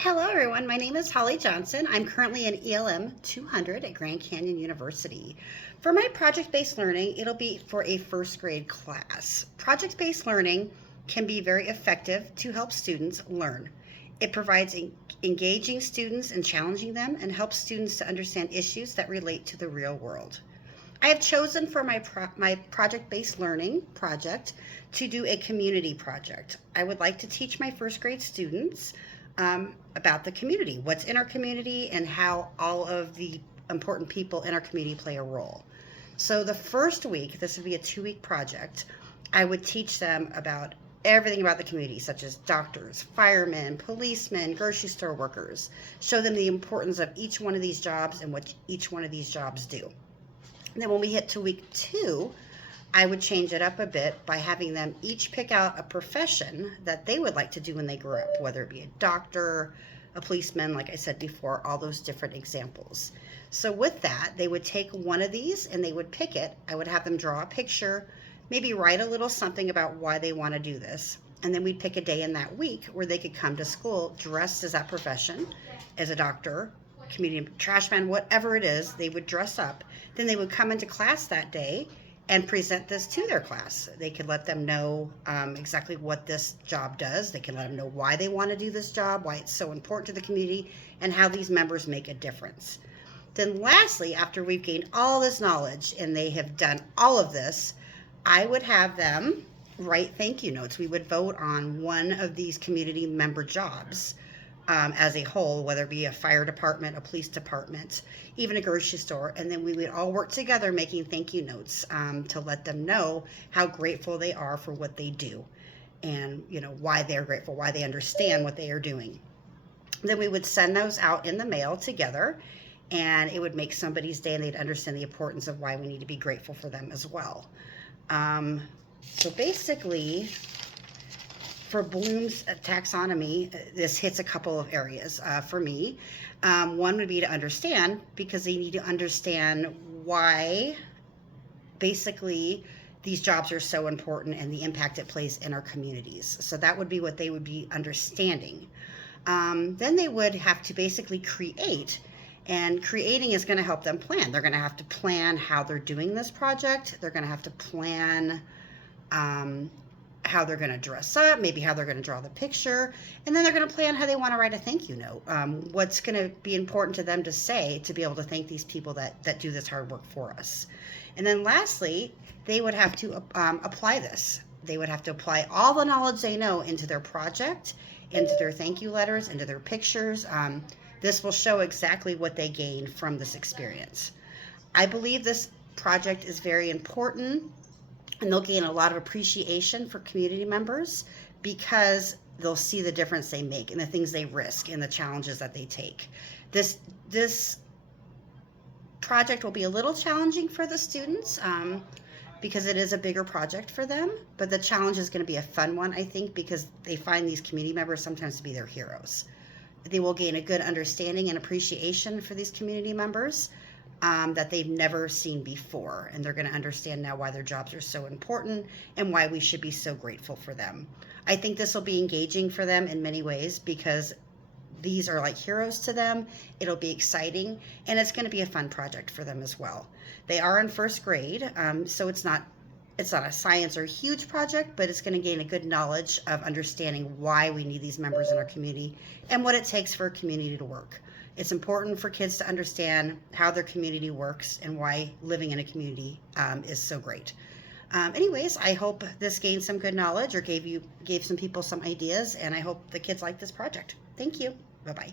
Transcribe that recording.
Hello, everyone. My name is Holly Johnson. I'm currently in ELM 200 at Grand Canyon University. For my project based learning, it'll be for a first grade class. Project based learning can be very effective to help students learn. It provides engaging students and challenging them and helps students to understand issues that relate to the real world. I have chosen for my project based learning project to do a community project. I would like to teach my first grade students about the community, what's in our community, and how all of the important people in our community play a role. So, the first week, this would be a 2 week project, I would teach them about everything about the community, such as doctors, firemen, policemen, grocery store workers, show them the importance of each one of these jobs and what each one of these jobs do. And then when we hit to week 2, I would change it up a bit by having them each pick out a profession that they would like to do when they grow up, whether it be a doctor, a policeman, like I said before, all those different examples. So with that, they would take one of these and they would pick it. I would have them draw a picture, maybe write a little something about why they want to do this. And then we'd pick a day in that week where they could come to school dressed as that profession, as a doctor, community trash man, whatever it is, they would dress up. Then they would come into class that day and present this to their class. They could let them know exactly what this job does. They can let them know why they want to do this job, why it's so important to the community, and how these members make a difference. Then lastly, after we've gained all this knowledge and they have done all of this, I would have them write thank you notes. We would vote on one of these community member jobs as a whole, whether it be a fire department, a police department, even a grocery store. And then we would all work together making thank you notes to let them know how grateful they are for what they do and, why they're grateful, why they understand what they are doing. Then we would send those out in the mail together, and it would make somebody's day and they'd understand the importance of why we need to be grateful for them as well. So basically, for Bloom's taxonomy, this hits a couple of areas for me. One would be to understand, because they need to understand why basically these jobs are so important and the impact it plays in our communities. So that would be what they would be understanding. Then they would have to basically create, and creating is going to help them plan. They're going to have to plan how they're doing this project. They're going to have to plan how they're going to dress up, maybe how they're going to draw the picture, and then they're going to plan how they want to write a thank you note. What's going to be important to them to say to be able to thank these people that do this hard work for us. And then lastly, they would have to apply this. They would have to apply all the knowledge they know into their project, into their thank you letters, into their pictures. This will show exactly what they gained from this experience. I believe this project is very important, and they'll gain a lot of appreciation for community members because they'll see the difference they make and the things they risk and the challenges that they take. This project will be a little challenging for the students because it is a bigger project for them, but the challenge is going to be a fun one, I think, because they find these community members sometimes to be their heroes. They will gain a good understanding and appreciation for these community members that they've never seen before. And they're going to understand now why their jobs are so important and why we should be so grateful for them. I think this will be engaging for them in many ways because these are like heroes to them. It'll be exciting, and it's going to be a fun project for them as well. They are in first grade, so it's not a science or huge project, but it's going to gain a good knowledge of understanding why we need these members in our community and what it takes for a community to work. It's important for kids to understand how their community works and why living in a community is so great. Anyways, I hope this gained some good knowledge or gave some people some ideas, and I hope the kids like this project. Thank you. Bye-bye.